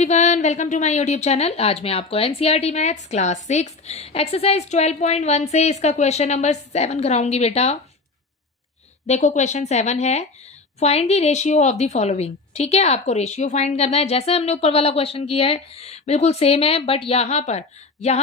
Everyone, welcome to my YouTube channel. आज मैं आपको एनसीईआरटी मैथ्स क्लास 6 एक्सरसाइज 12.1 से इसका क्वेश्चन नंबर 7 कराऊंगी बेटा। देखो क्वेश्चन 7 है, find the ratio of the following. ठीक है, आपको रेशियो फाइंड करना है जैसे हमने ऊपर वाला क्वेश्चन किया है, बिल्कुल सेम है। बट यहाँ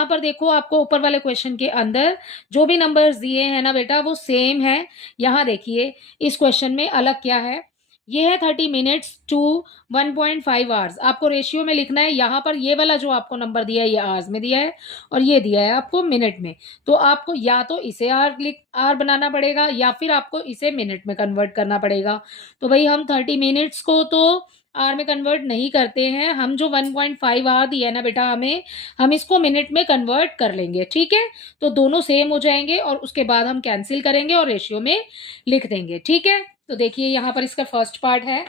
पर देखो, आपको ऊपर वाले क्वेश्चन के अंदर जो भी नंबर्स दिए हैं ना बेटा, वो सेम है। यहाँ देखिए इस क्वेश्चन में अलग क्या है, ये है 30 मिनट्स टू 1.5 आवर्स। आपको रेशियो में लिखना है। यहाँ पर ये वाला जो आपको नंबर दिया है ये आवर्स में दिया है और ये दिया है आपको मिनट में। तो आपको या तो इसे आर बनाना पड़ेगा या फिर आपको इसे मिनट में कन्वर्ट करना पड़ेगा। तो भाई हम 30 मिनट्स को तो आर में कन्वर्ट नहीं करते हैं, हम जो 1.5 आर दिया है ना बेटा हमें, हम इसको मिनट में कन्वर्ट कर लेंगे। ठीक है, तो दोनों सेम हो जाएंगे और उसके बाद हम कैंसिल करेंगे और रेशियो में लिख देंगे। ठीक है, तो देखिए यहाँ पर इसका फर्स्ट पार्ट है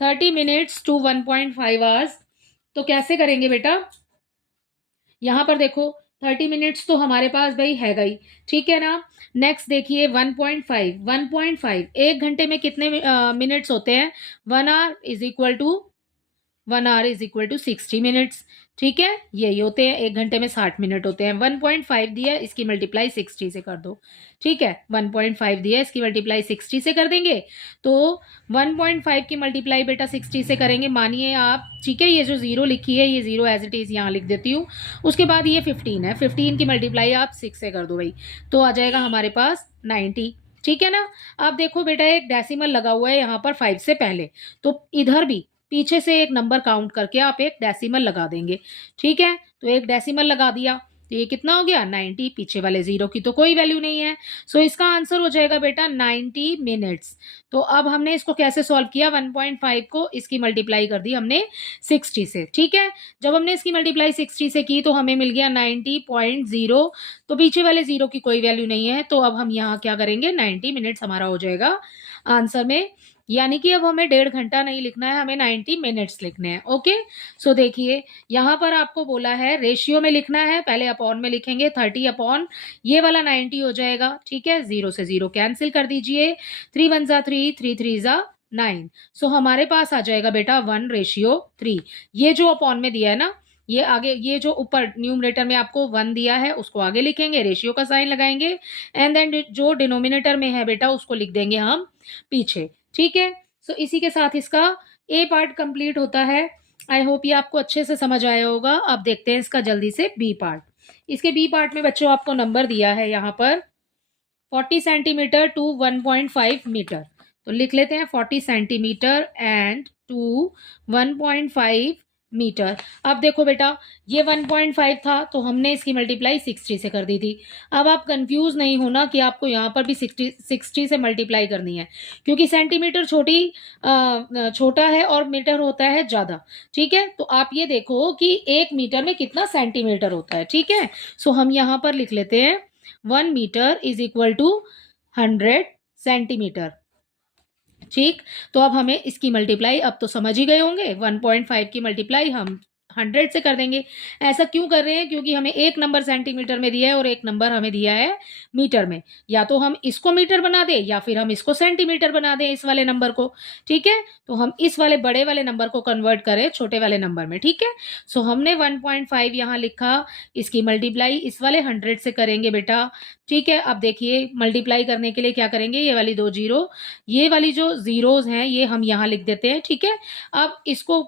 30 मिनट्स टू 1.5 आवर्स। तो कैसे करेंगे बेटा, यहाँ पर देखो 30 मिनट्स तो हमारे पास भाई है ही, ठीक है ना। नेक्स्ट देखिए 1.5 एक घंटे में कितने मिनट्स होते हैं, 1 hour is equal to 60 minutes. ठीक है, यही होते हैं, एक घंटे में 60 मिनट होते हैं। 1.5 दिया है, इसकी मल्टीप्लाई 60 से कर दो। ठीक है, 1.5 दिया है, इसकी मल्टीप्लाई 60 से कर देंगे। तो 1.5 की मल्टीप्लाई बेटा 60 से करेंगे, मानिए आप। ठीक है, ये जो जीरो लिखी है ये जीरो एज इट इज यहाँ लिख देती हूँ। उसके बाद ये 15 है, 15 की मल्टीप्लाई आप 6 से कर दो भाई, तो आ जाएगा हमारे पास 90। ठीक है ना। अब देखो बेटा एक डेसिमल लगा हुआ है यहाँ पर 5 से पहले, तो इधर भी पीछे से एक नंबर काउंट करके आप एक डेसिमल लगा देंगे। ठीक है, तो एक डेसिमल लगा दिया तो ये कितना हो गया 90, पीछे वाले जीरो की तो कोई वैल्यू नहीं है। सो इसका आंसर हो जाएगा बेटा 90 मिनट्स। तो अब हमने इसको कैसे सॉल्व किया, 1.5 को इसकी मल्टीप्लाई कर दी हमने 60 से। ठीक है, जब हमने इसकी मल्टीप्लाई 60 से की तो हमें मिल गया 90.0, तो पीछे वाले जीरो की कोई वैल्यू नहीं है। तो अब हम यहाँ क्या करेंगे, 90 मिनट्स हमारा हो जाएगा आंसर में। यानी कि अब हमें 1.5 घंटा नहीं लिखना है, हमें 90 मिनट्स लिखने हैं। ओके, सो देखिए यहाँ पर आपको बोला है रेशियो में लिखना है, पहले अपॉन में लिखेंगे 30 अपॉन ये वाला 90 हो जाएगा। ठीक है, जीरो से जीरो कैंसिल कर दीजिए, 3 1 जा 3, 3 3 जा 9। सो हमारे पास आ जाएगा बेटा 1:3। ये जो अपॉन में दिया है ना, ये आगे, ये जो ऊपर न्यूमरेटर में आपको 1 दिया है उसको आगे लिखेंगे, रेशियो का साइन लगाएंगे, एंड देन जो डिनोमिनेटर में है बेटा उसको लिख देंगे हम पीछे। ठीक है, सो इसी के साथ इसका ए पार्ट कंप्लीट होता है। आई होप ये आपको अच्छे से समझ आया होगा। अब देखते हैं इसका जल्दी से बी पार्ट। इसके बी पार्ट में बच्चों आपको नंबर दिया है यहाँ पर 40 सेंटीमीटर टू 1.5 मीटर। तो लिख लेते हैं 40 सेंटीमीटर एंड टू 1.5 मीटर। अब देखो बेटा ये 1.5 था तो हमने इसकी मल्टीप्लाई 60 से कर दी थी। अब आप कंफ्यूज नहीं होना कि आपको यहाँ पर भी 60 से मल्टीप्लाई करनी है, क्योंकि सेंटीमीटर छोटा है और मीटर होता है ज़्यादा। ठीक है, तो आप ये देखो कि 1 मीटर में कितना सेंटीमीटर होता है। ठीक है, सो हम यहाँ पर लिख लेते हैं 1 metre is equal to 100 centimetre. ठीक, तो अब हमें इसकी मल्टीप्लाई, अब तो समझ ही गए होंगे, 1.5 की मल्टीप्लाई हम 100 से कर देंगे। ऐसा क्यों कर रहे हैं, क्योंकि हमें एक नंबर सेंटीमीटर में दिया है और एक नंबर हमें दिया है मीटर में। या तो हम इसको मीटर बना दें या फिर हम इसको सेंटीमीटर बना दें, इस वाले नंबर को। ठीक है, तो हम इस वाले बड़े वाले नंबर को कन्वर्ट करें छोटे वाले नंबर में। ठीक है, सो हमने 1.5 यहाँ लिखा, इसकी मल्टीप्लाई इस वाले 100 से करेंगे बेटा। ठीक है, अब देखिए मल्टीप्लाई करने के लिए क्या करेंगे, ये वाली दो जीरो, ये वाली जो जीरोज हैं ये हम यहाँ लिख देते हैं। ठीक है, अब इसको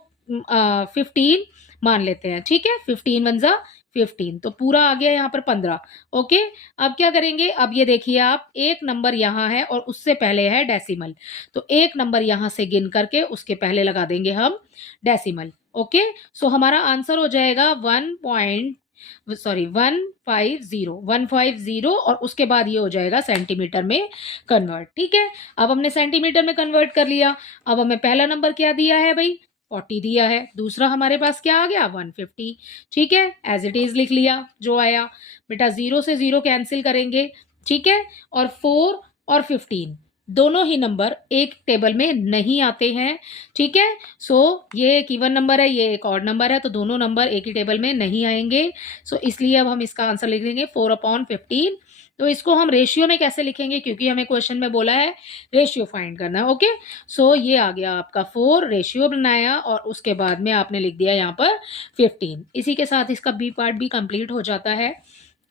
15 मान लेते हैं। ठीक है, 15 1 जा 15, तो पूरा आ गया यहाँ पर 15। ओके, अब क्या करेंगे, अब ये देखिए आप, एक नंबर यहाँ है और उससे पहले है डेसिमल, तो एक नंबर यहाँ से गिन करके उसके पहले लगा देंगे हम डेसिमल। ओके, सो हमारा आंसर हो जाएगा 150 और उसके बाद ये हो जाएगा सेंटीमीटर में कन्वर्ट। ठीक है, अब हमने सेंटीमीटर में कन्वर्ट कर लिया। अब हमें पहला नंबर क्या दिया है भाई, 40 दिया है, दूसरा हमारे पास क्या आ गया 150। ठीक है, एज इट इज लिख लिया जो आया बेटा, जीरो से जीरो कैंसिल करेंगे। ठीक है, और 4 और 15 दोनों ही नंबर एक टेबल में नहीं आते हैं। ठीक है, सो ये एक इवन नंबर है, ये एक ऑड नंबर है, तो दोनों नंबर एक ही टेबल में नहीं आएंगे। सो इसलिए अब हम इसका आंसर लिख देंगे 4/15 तो इसको हम रेशियो में कैसे लिखेंगे, क्योंकि हमें क्वेश्चन में बोला है रेशियो फाइंड करना है। ओके, सो ये आ गया आपका 4, रेशियो बनाया और उसके बाद में आपने लिख दिया यहाँ पर 15। इसी के साथ इसका बी पार्ट भी कंप्लीट हो जाता है।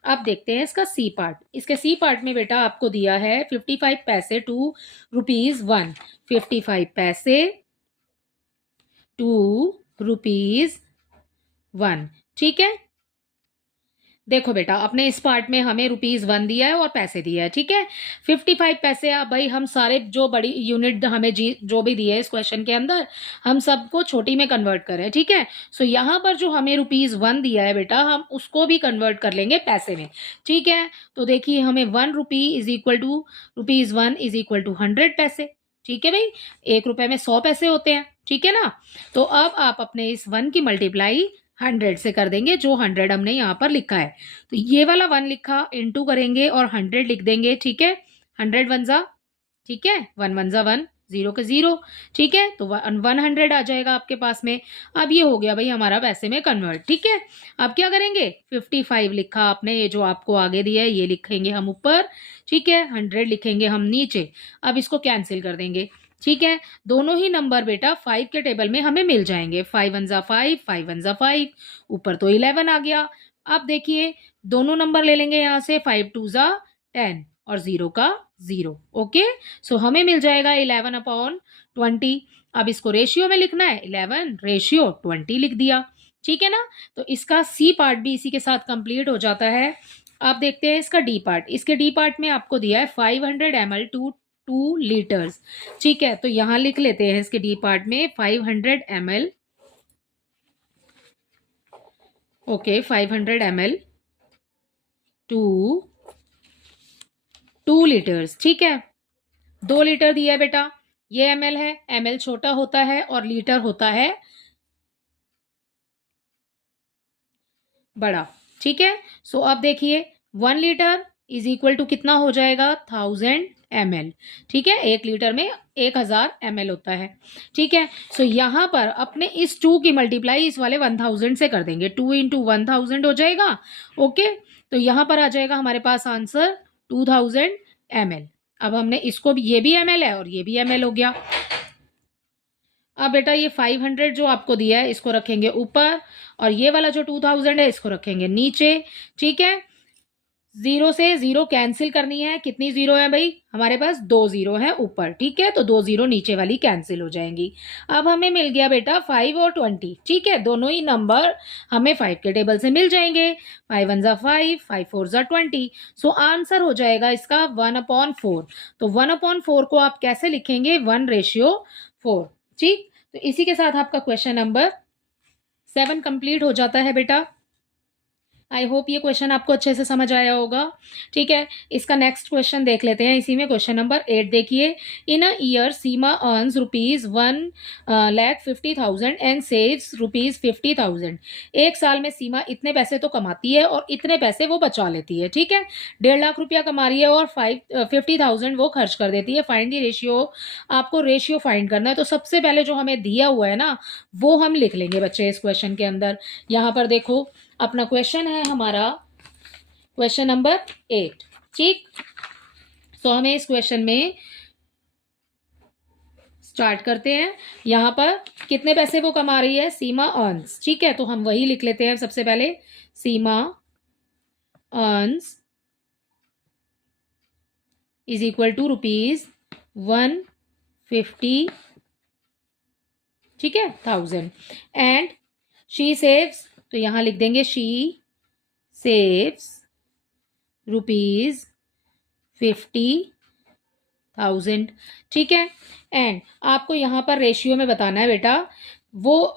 अब देखते हैं इसका सी पार्ट। इसके सी पार्ट में बेटा आपको दिया है 55 पैसे टू ₹1, 55 पैसे टू ₹1। ठीक है, देखो बेटा अपने इस पार्ट में हमें ₹1 दिया है और पैसे दिया है। ठीक है, 55 पैसे। अब भाई हम सारे जो बड़ी यूनिट हमें जो भी दिए है इस क्वेश्चन के अंदर, हम सबको छोटी में कन्वर्ट करें। ठीक है, सो यहाँ पर जो हमें ₹1 दिया है बेटा, हम उसको भी कन्वर्ट कर लेंगे पैसे में। ठीक है, तो देखिए हमें 1 rupee is equal to ₹1 is equal to 100 पैसे। ठीक है भाई, 1 रुपए में 100 पैसे होते हैं। ठीक है ना, तो अब आप अपने इस 1 की मल्टीप्लाई 100 से कर देंगे, जो 100 हमने यहाँ पर लिखा है। तो ये वाला 1 लिखा, इनटू करेंगे और 100 लिख देंगे। ठीक है, 100 वन जा, ठीक है, 1 वन जा 1, 0 के 0। ठीक है, तो 100 आ जाएगा आपके पास में। अब ये हो गया भाई हमारा पैसे में कन्वर्ट। ठीक है, अब क्या करेंगे, 55 लिखा आपने, ये जो आपको आगे दिया है ये लिखेंगे हम ऊपर। ठीक है, 100 लिखेंगे हम नीचे। अब इसको कैंसिल कर देंगे। ठीक है, दोनों ही नंबर बेटा 5 के टेबल में हमें मिल जाएंगे। 5 वन जा 5, 5 वन जा 5, ऊपर तो 11 आ गया। अब देखिए दोनों नंबर ले लेंगे यहाँ से, 5 टू जा 10 और 0 का 0। ओके, सो हमें मिल जाएगा 11/20। अब इसको रेशियो में लिखना है, 11 रेशियो 20 लिख दिया। ठीक है ना, तो इसका सी पार्ट भी इसी के साथ कंप्लीट हो जाता है। आप देखते हैं इसका डी पार्ट। इसके डी पार्ट में आपको दिया है 500 ml टू 2 लीटर्स। ठीक है, तो यहां लिख लेते हैं इसके डी पार्ट में 500 ml। Okay, 500 ml to 2 litres. ठीक है, 2 लीटर दिया है बेटा, ये ml है, ml छोटा होता है और लीटर होता है बड़ा। ठीक है, सो अब देखिए 1 लीटर इज इक्वल टू कितना हो जाएगा, 1000 ml। ठीक है, 1 लीटर में 1000 ml होता है। ठीक है, सो यहाँ पर अपने इस 2 की मल्टीप्लाई इस वाले 1000 से कर देंगे, 2 इंटू 1000 हो जाएगा। ओके, तो यहाँ पर आ जाएगा हमारे पास आंसर 2000 ml। अब हमने इसको भी, ये भी ml है और ये भी ml हो गया। अब बेटा ये 500 जो आपको दिया है इसको रखेंगे ऊपर और ये वाला जो 2000 है इसको रखेंगे नीचे। ठीक है, 0 से 0 कैंसिल करनी है। कितनी 0 है भाई, हमारे पास 2 0 है ऊपर। ठीक है, तो 2 0 नीचे वाली कैंसिल हो जाएंगी। अब हमें मिल गया बेटा 5 और 20। ठीक है, दोनों ही नंबर हमें 5 के टेबल से मिल जाएंगे। 5 वन जा 5, 5 फोर जा 20। सो आंसर हो जाएगा इसका 1/4। तो 1/4 को आप कैसे लिखेंगे, 1:4। ठीक, तो इसी के साथ आपका क्वेश्चन नंबर 7 कंप्लीट हो जाता है बेटा। आई होप ये क्वेश्चन आपको अच्छे से समझ आया होगा। ठीक है, इसका नेक्स्ट क्वेश्चन देख लेते हैं। इसी में क्वेश्चन नंबर 8 देखिए, in a year Seema earns ₹1,50,000 and saves ₹50,000। एक साल में सीमा इतने पैसे तो कमाती है और इतने पैसे वो बचा लेती है। ठीक है, 1.5 लाख रुपया कमा रही है और 50,000 वो खर्च कर देती है। Find the ratio. आपको रेशियो फाइंड करना है, तो सबसे पहले जो हमें दिया हुआ है ना वो हम लिख लेंगे बच्चे इस क्वेश्चन के अंदर। यहाँ पर देखो अपना क्वेश्चन है हमारा क्वेश्चन नंबर 8। ठीक, तो हमें इस क्वेश्चन में स्टार्ट करते हैं। यहां पर कितने पैसे वो कमा रही है, सीमा अर्न्स। ठीक है, तो हम वही लिख लेते हैं सबसे पहले, सीमा अर्न्स इज इक्वल टू ₹150। ठीक है, 1000 एंड शी सेव्स, तो यहां लिख देंगे शी सेव्स ₹50,000। ठीक है, एंड आपको यहां पर रेशियो में बताना है बेटा, वो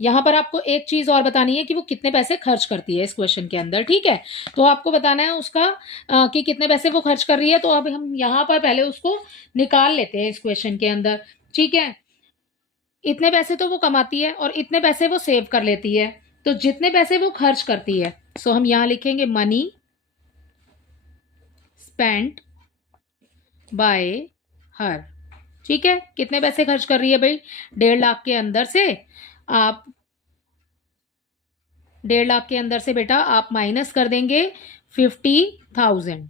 यहां पर आपको एक चीज और बतानी है कि वो कितने पैसे खर्च करती है इस क्वेश्चन के अंदर। ठीक है, तो आपको बताना है उसका कि कितने पैसे वो खर्च कर रही है। तो अब हम यहां पर पहले उसको निकाल लेते हैं इस क्वेश्चन के अंदर। ठीक है, इतने पैसे तो वो कमाती है और इतने पैसे वो सेव कर लेती है, तो जितने पैसे वो खर्च करती है, सो हम यहां लिखेंगे मनी स्पेंट बाय हर। ठीक है, कितने पैसे खर्च कर रही है भाई, 1.5 लाख के अंदर से आप 1.5 लाख के अंदर से बेटा आप माइनस कर देंगे 50,000।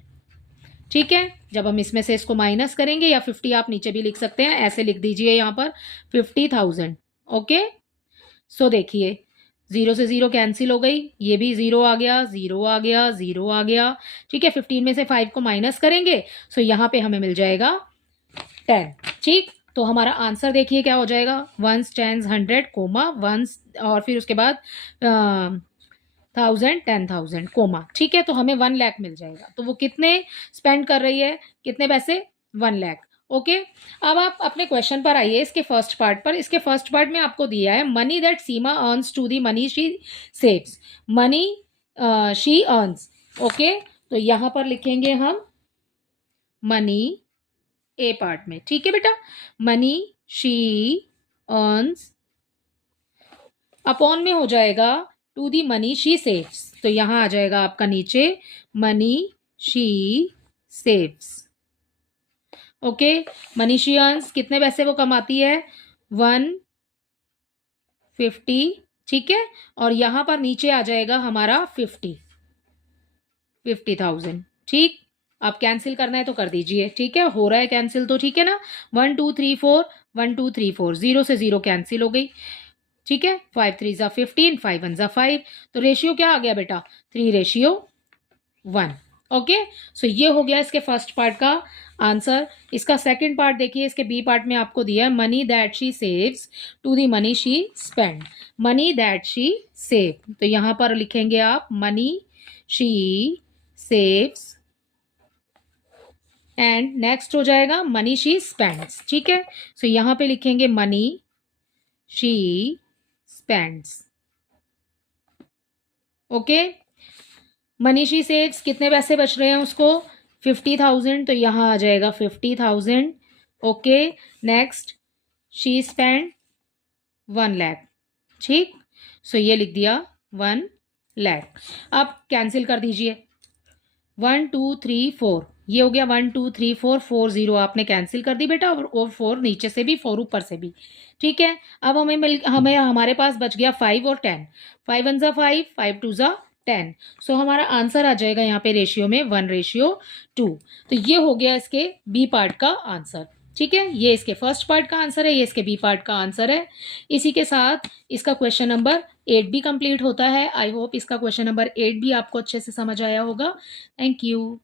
ठीक है, जब हम इसमें से इसको माइनस करेंगे, या 50 आप नीचे भी लिख सकते हैं, ऐसे लिख दीजिए यहाँ पर 50,000। ओके, सो देखिए 0 से 0 कैंसिल हो गई, ये भी 0 आ गया, 0 आ गया, 0 आ गया। ठीक है, 15 में से 5 को माइनस करेंगे, सो यहाँ पे हमें मिल जाएगा 10। ठीक, तो हमारा आंसर देखिए क्या हो जाएगा, 1s 10s 100 कोमा 1s, और फिर उसके बाद 1000 10,000 कोमा। ठीक है, तो हमें 1 लाख मिल जाएगा। तो वो कितने स्पेंड कर रही है, कितने पैसे, 1 लाख। ओके, अब आप अपने क्वेश्चन पर आइए, इसके फर्स्ट पार्ट पर। इसके फर्स्ट पार्ट में आपको दिया है money that Seema earns to the money she saves, money she earns. Okay, तो यहां पर लिखेंगे हम मनी ए पार्ट में। ठीक है बेटा, मनी शी अर्न्स अपॉन में हो जाएगा to the money she saves, तो यहां आ जाएगा आपका नीचे money she saves. Okay, money she earns कितने पैसे वो कमाती है, 150। ठीक है, और यहां पर नीचे आ जाएगा हमारा 50,000। ठीक, आप कैंसिल करना है तो कर दीजिए। ठीक है, हो रहा है कैंसिल तो ठीक है ना, 1 2 3 4 1 2 3 4, 0 से 0 कैंसिल हो गई। ठीक है, 5 3 ज़ा 15, 5 1 ज़ा 5, तो रेशियो क्या आ गया बेटा, 3:1। ओके, सो ये हो गया इसके फर्स्ट पार्ट का आंसर। इसका सेकंड पार्ट देखिए, इसके बी पार्ट में आपको दिया है money that she saves to the money she spend, money that she save, तो यहां पर लिखेंगे आप money she saves, and next हो जाएगा मनी शी स्पेंड्स। ठीक है, सो यहां पे लिखेंगे money she spends. Okay, money she saves कितने पैसे बच रहे हैं उसको, 50,000, तो यहाँ आ जाएगा 50,000। Okay, next she spend 1 lakh. ठीक, सो ये लिख दिया 1 लाख। अब कैंसिल कर दीजिए, 1 2 3 4, ये हो गया 1 2 3 4, 4 0 आपने कैंसिल कर दी बेटा, और 4 नीचे से भी, 4 ऊपर से भी। ठीक है, अब हमें हमारे पास बच गया 5 और 10, 5 1 ज़ा 5, 5 2 ज़ा 10, सो हमारा आंसर आ जाएगा यहाँ पे रेशियो में 1:2। तो ये हो गया इसके बी पार्ट का आंसर। ठीक है, ये इसके फर्स्ट पार्ट का आंसर है, ये इसके बी पार्ट का आंसर है। इसी के साथ इसका क्वेश्चन नंबर 8 भी कंप्लीट होता है। आई होप इसका क्वेश्चन नंबर 8 भी आपको अच्छे से समझ आया होगा। Thank you.